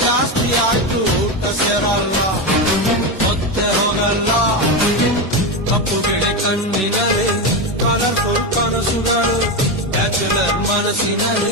ಜಾಸ್ತಿ ಆಯ್ತು ಊಟ ಸೇರಲ್ಲ ಮತ್ತೆ ಹೋಗಲ್ಲ ಕಪ್ಪು ಗಿಳಿ ಕಣ್ಣಿನಲ್ಲಿ ಕಲರ್ಫುಲ್ ಕನಸುಗಳು ಬ್ಯಾಚುಲರ್ ಮನಸ್ಸಿನಲ್ಲಿ